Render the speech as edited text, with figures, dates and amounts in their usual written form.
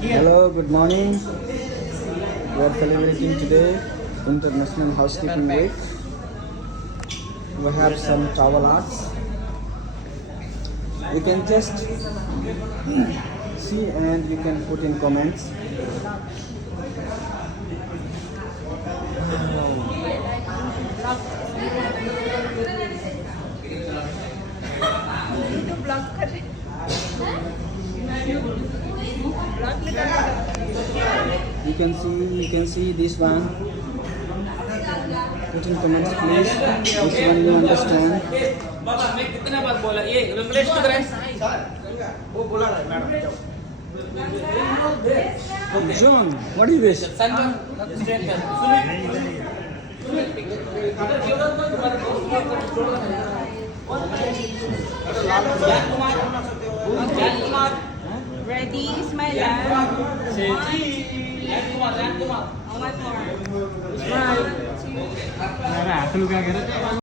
Hello, good morning. We are celebrating today International Housekeeping Week. We have some towel arts. You can just see and you can put in comments. Itu vlog ka rin. Vlog na ka. You can see this one. Put in comments please. Which one you understand? बाबा मैं कितना बार बोला ये English तो करें वो बोला है madam John, what is this? सन पर स्ट्रेट कर Kumar Ready, smile lang. One more. Smile.